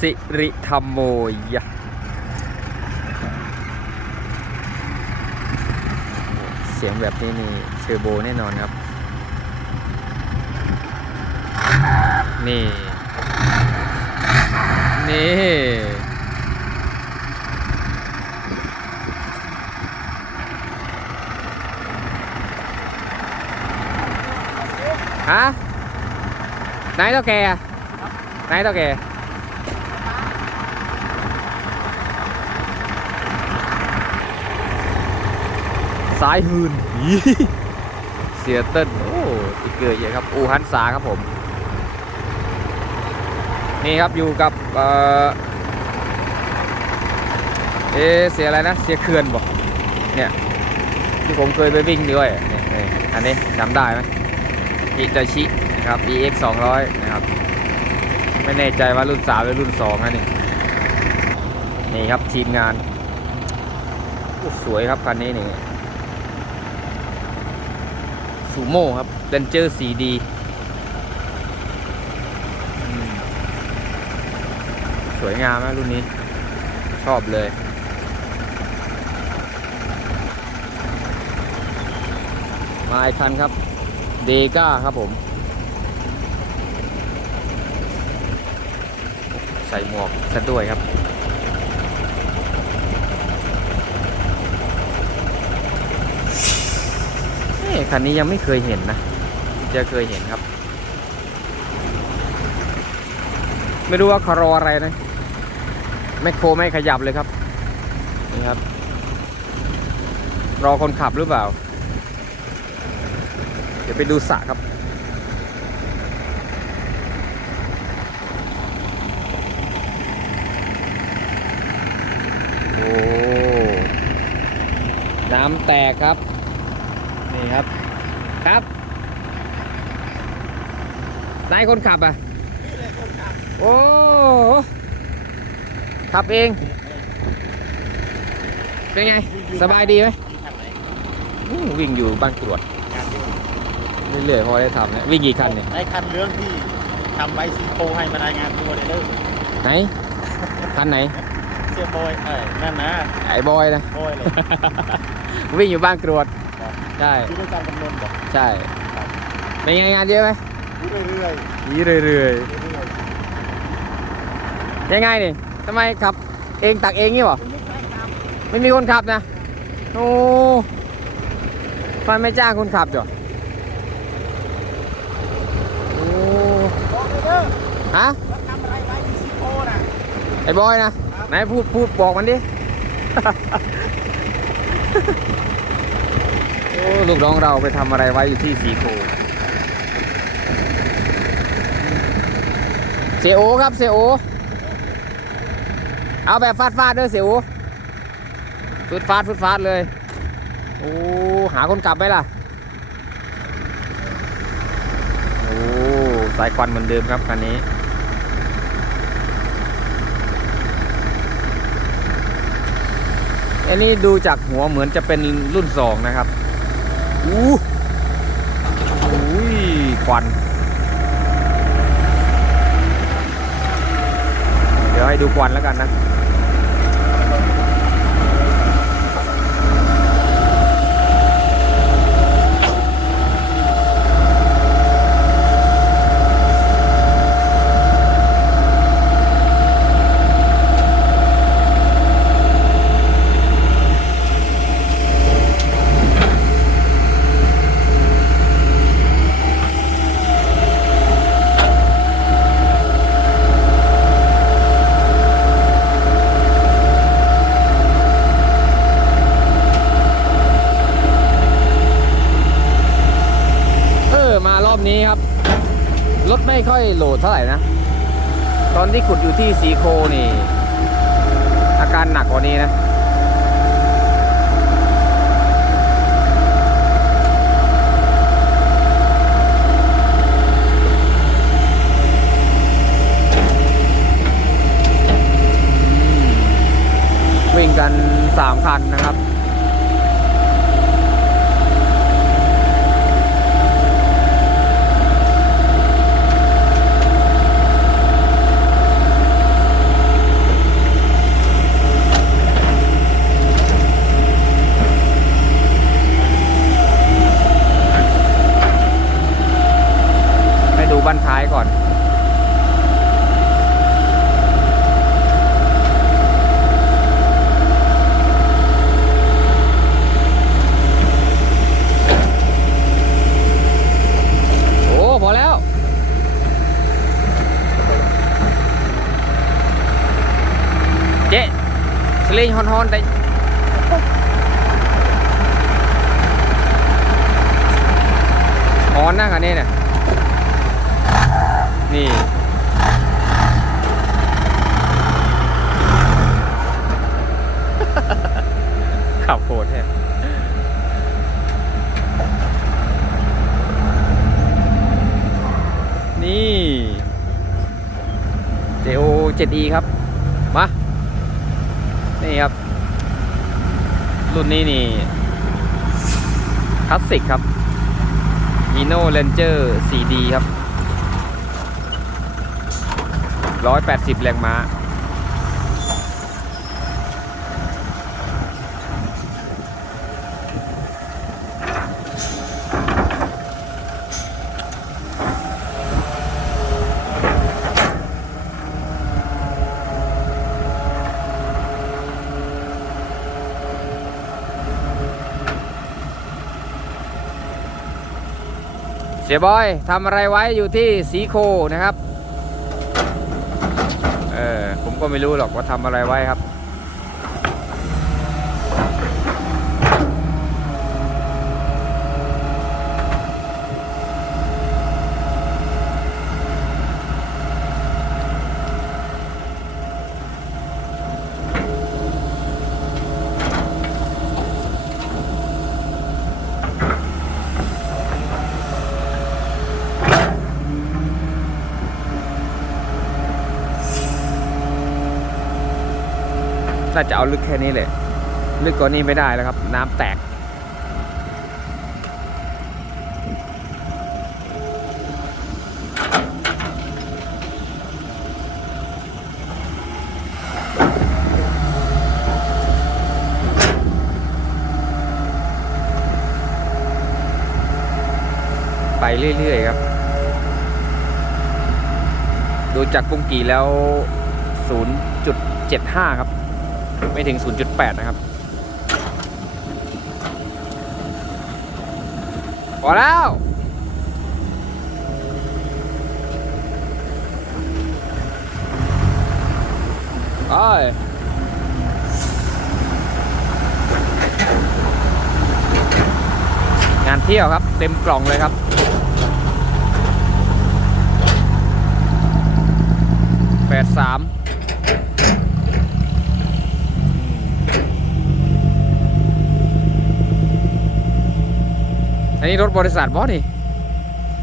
สิริธรรมโมยะเสียงแบบนี้นี่เทอร์โบแน่นอนครับ นี่ นี่ ฮะ ไหนเท่าแกอะไหนเท่าแก สายหืนเสียเติ้ลโอ้ติดเกยเยอะครับ อูฮันซาครับผม นี่ครับอยู่กับ เอเอเสียอะไรนะ เสียเขื่อนบอกเนี่ย ที่ผมเคยไปวิ่งด้วยเนี่ยอันนี้จำได้ไหมอิตาชินะครับ EX 200นะครับ ไม่แน่ใจว่ารุ่น 3 หรือรุ่น2นะนี่นี่ครับทีมงานสวยครับคันนี้นี่ ซูโม่ครับเดนเจอร์สีดีสวยงามนะรุ่นนี้ ชอบเลย มาอีกคันครับ เดก้าครับผม ใส่หมวกซะด้วยครับ เอ๊ะ คันนี้ยังไม่เคยเห็นนะ จะเคยเห็นครับ ไม่รู้ว่าคารออะไรนะแมคโครไม่ขยับเลยครับนี่ครับ รอคนขับหรือเปล่า เดี๋ยวไปดูสระครับโอ้น้ำแตกครับ นี่ครับ ครับ นายคนขับอะ โอ้ขับเอง เป็นไง สบายดีไหมอู้วิ่งอยู่บ้านตรวจเรื่อยๆพอได้ทำนะวิ่งกี่คันเนี่ยในคันเรื่องที่ทำใบซีโคให้มารายงานตัวเลยเด้อไหน คันไหนเสียบอยเอ้ยนั่นนะไอ้บอยนะบอยเลยวิ่งอยู่บ้านกรวดครับ ใช่ที่ด้วยการกำหนดบอกใช่เป็นไงงานเยอะไหมพูดเรื่อยยีเรื่อยๆเรื่อยๆยังไงนี่ทำไมขับเองตักเองนี่หรอๆไม่มีคนขับนะโอ้ทำไมไม่จ้างคนขับจ้ะโอ้บอกเลยเด้อฮะแล้วทำอะไรไว้ที่ซีโคน่ะไอ้บอยนะไหนพูดพูดบอกมันดิโอ้ ลูกน้องเราไปทำอะไรไว้อยู่ที่สีโคเสียโอครับเสียโอ เอาแบบฟาดฟาดด้อเสียโอฟืดฟาดฟืดฟาดเลย โอ้ หาคนกลับไหมล่ะ โอ้ สายควันเหมือนเดิมครับคันนี้อันนี้ดูจากหัวเหมือนจะเป็นรุ่นสองนะครับ อู้อุ้ยควัน เดี๋ยวให้ดูควันแล้วกันนะ เออ มารอบนี้ครับ รถไม่ค่อยโหลดเท่าไหร่นะ ต อนที่ขุดอยู่ที่สีโคนี่ อาการหนักกว่านี้นะวิ่งกัน 3 คันนะครับ ก่อน โอ้ พอแล้ว เจ๊สลิงฮ อนฮอนๆได้ฮอนนะคันนี้เนี่ยนี่ขับโหดแท้นี่ JO 7E ครับ มา นี่ครับ รุ่นนี้นี่คลาสสิกครับ Hino Ranger 4D ครับ 180 แรงม้า เสียบอยทำอะไรไว้อยู่ที่สีโคนะครับ เออผมก็ไม่รู้หรอกว่าทำอะไรไว้ครับ น่าจะเอาลึกแค่นี้เลยลึกกว่านี้ไม่ได้แล้วครับ น้ำแตก ไปเรื่อยๆครับ ดูจากปุงกีแล้ว 0.75 ครับ ไม่ถึง 0.8 นะครับ พอแล้ว ไปงานเที่ยวครับ เต็มกล่องเลยครับแปดสาม นนี้รถบริษัทบอสนี่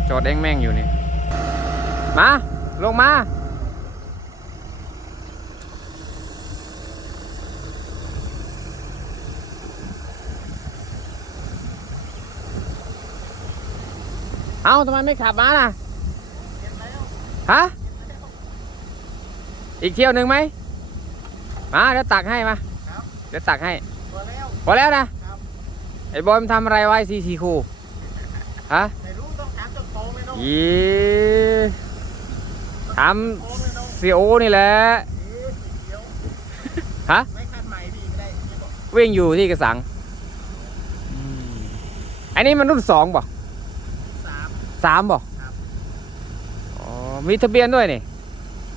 จอดแองแม่งอยู่นี่ มา ลงมา เอาทำไมไม่ขับมาล่ะ ฮะ อีกเที่ยวหนึ่งไหม มาเดี๋ยวตักให้มาเดี๋ยวตักให้ พอแล้วพอแล้วนะครับไอ้บอยมันทำอะไรไว้ซีซีคู ฮะไม่รู้ต้องถามเจ้าของเลยเนาะยีถามโค้งเลยเนาะซีโอนี่แหละเอ๊ะสีเขียวฮะไม่คันใหม่พี่ก็ได้พี่บอกวิ่งอยู่ที่กระสังอันนี้มันรุ่นสองบ่สามสามบ่ครับอ๋อมีทะเบียนด้วยนี่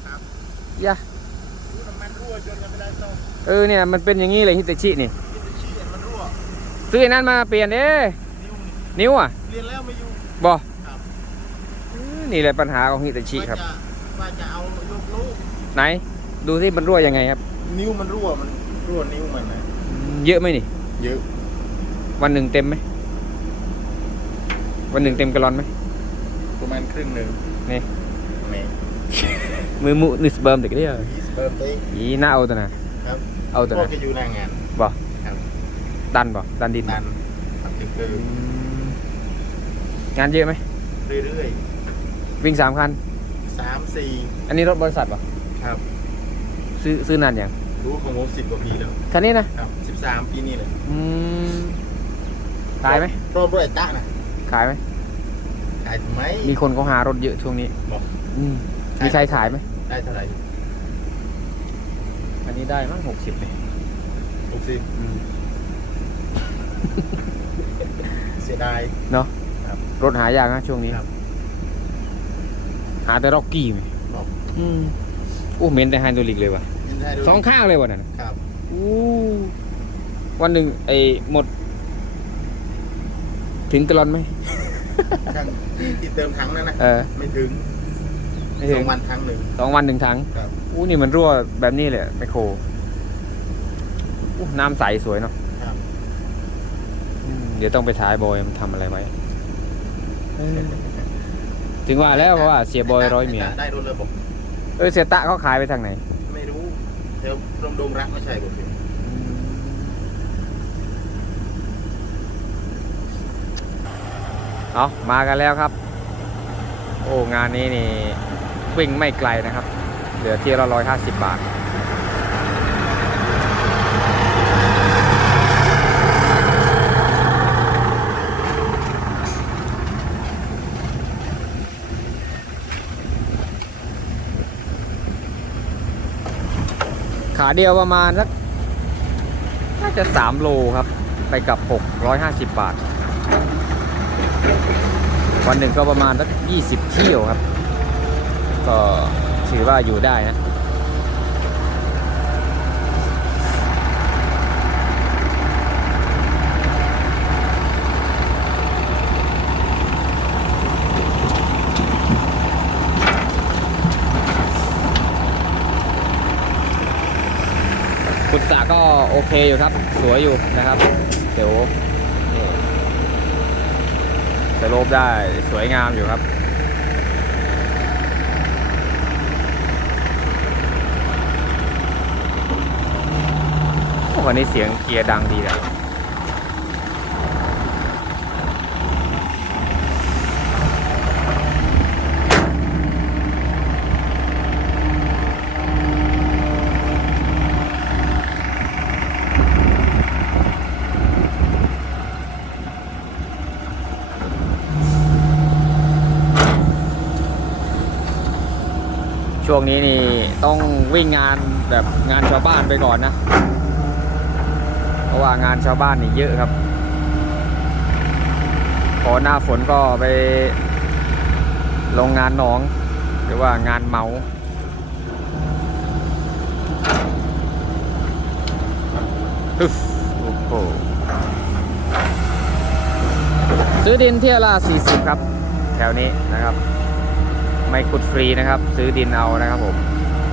ครับยะรู้น้ำมันรั่วจนกันไม่ได้ซ่อมเออเนี่ยมันเป็นอย่างนี้เลยฮิตาชินี่ที่จะชี้มันรั่วซื้อไอ้นั้นมาเปลี่ยนเด้ นิ้วนี่นิ้วอะเรียนแล้วไม่อยู่บ่ครับอืมนี่แหละปัญหาของฮิตาชิครับ ว่าจะว่าจะเอายกลูกไหน ดูที่มันรั่วยังไงครับ นิ้วมันรั่วมันรั่วนิ้วมันนะอืมเยอะไหมนี่ เยอะวันหนึ่งเต็มไหม วันหนึ่งเต็มกะลอนไหม ประมาณครึ่งหนึ่งนี่ แหม่มือมุนิสเบิร์มเด็กเดียวยี่สิบเพิ่มไปอีน่าเอาตัวน่ะครับเอาตัวพวน่ะกจะอยู่หน้างานบ่ครับดันบ่ดันดินบ่ดันทำถึงคือ งานเยอะไหมเรื่อยวิ่งสามคัน ๆสามสี่อันนี้รถบริษัทป่ะครับซื้อซื้อนานยังรู้ของผมสิบกว่าปีแล้วคันนี้นะครับสิบสามปีนี่เลยอืมขายไหมรถรถไอ้ตะนะขายไหมขายทำไม มีคนเขาหารถเยอะช่วงนี้บอก อืมมีใครขายไหมได้เท่าไหร่อันนี้ได้มั้งหกสิบเลยหกสิบเสียดายเนาะค รับรถหายากนะช่วงนี้ครับ หาแต่ร็อกกี้ไหมบอก อืมอู้เหม็นแต่ไฮดรอลิกเลยว่ะยินได้ด้วยสองข้างเลยว่ะนั่นน่ะครับอู้วันหนึ่งไอ้หมด ถึงกะลอนไหมช่างที่ที่เติมถังนั่นนะเออไม่ถึงไม่สถึองงวันครั้งหนึ่ง สองวันหนึ่งถังครับ อู้นี่มันรั่วแบบนี้เลยไมโครอู้น้ำใสสวยเนาะครับ อืมเดี๋ยวต้องไปท้ายบอยมันทำอะไรไว้เออ ถึงว่าแล้วเพราะว่าเสียบอยร้อยเมียได้รถระบบเออเสียตะเขาขายไปทางไหน ไม่รู้เดี๋ยวรมดงรักไม่ใช่ผมเองเอามากันแล้วครับ โอ้งานนี้นี่วิ่งไม่ไกลนะครับ เหลือที่ละร้อยห้าสิบบาท ขาเดียวประมาณสักน่าจะสามโลครับ ไปกับหกร้อยห้าสิบบาท วันหนึ่งก็ประมาณสักยี่สิบเที่ยวครับ ก็ถือว่าอยู่ได้นะ ขุดสระก็ โอเคอยู่ครับ สวยอยู่นะครับ เดี๋ยวจะโลบได้สวยงามอยู่ครับวันนี้เสียงเกียร์ดังดีเลย ช่วงนี้นี่ต้องวิ่งงานแบบงานชาวบ้านไปก่อนนะ เพราะว่างานชาวบ้านนี่เยอะครับ พอหน้าฝนก็ไปลงงานหนอง หรือว่างานเมาอึ๊ฟโอ้โหซื้อดินเที่ยวละ40 ครับ แถวนี้นะครับ ม่ขุดฟรีนะครับ ซื้อดินเอานะครับผม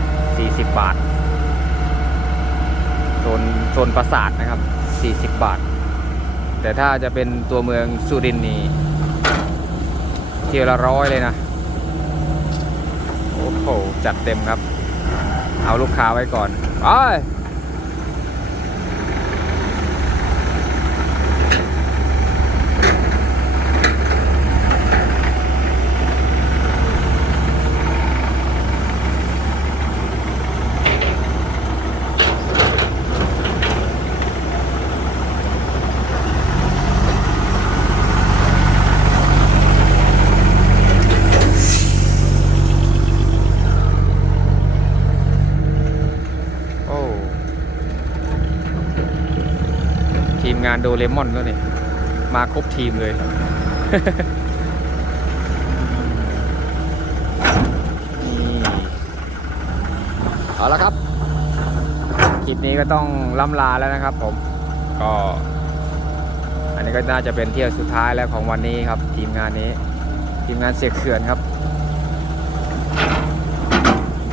40 บาทโซนโซนปราสาทนะครับ 40 บาท แต่ถ้าจะเป็นตัวเมืองสุรินนี่เที่ยวละร้อยเลยนะ โอ้โห จัดเต็มครับ เอาลูกค้าไว้ก่อนไป โดเรมอนแล้วนี่มาครบทีมเลย เอาละครับ คลิปนี้ก็ต้องล่ำลาแล้วนะครับผม ก็ อันนี้ก็น่าจะเป็นเที่ยวสุดท้ายแล้วของวันนี้ครับ ทีมงานนี้ ทีมงานเสียเขื่อนครับ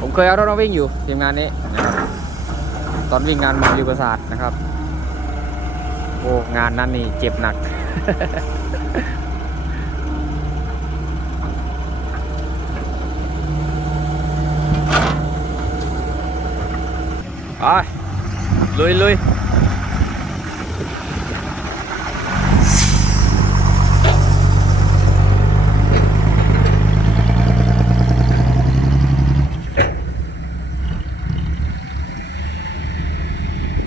ผมเคยเอารถมาวิ่งอยู่ทีมงานนี้นะครับตอนวิ่งงานมาริวประสาทนะครับ โอ้งานนั้นนี่เจ็บหนักไปลุยลุย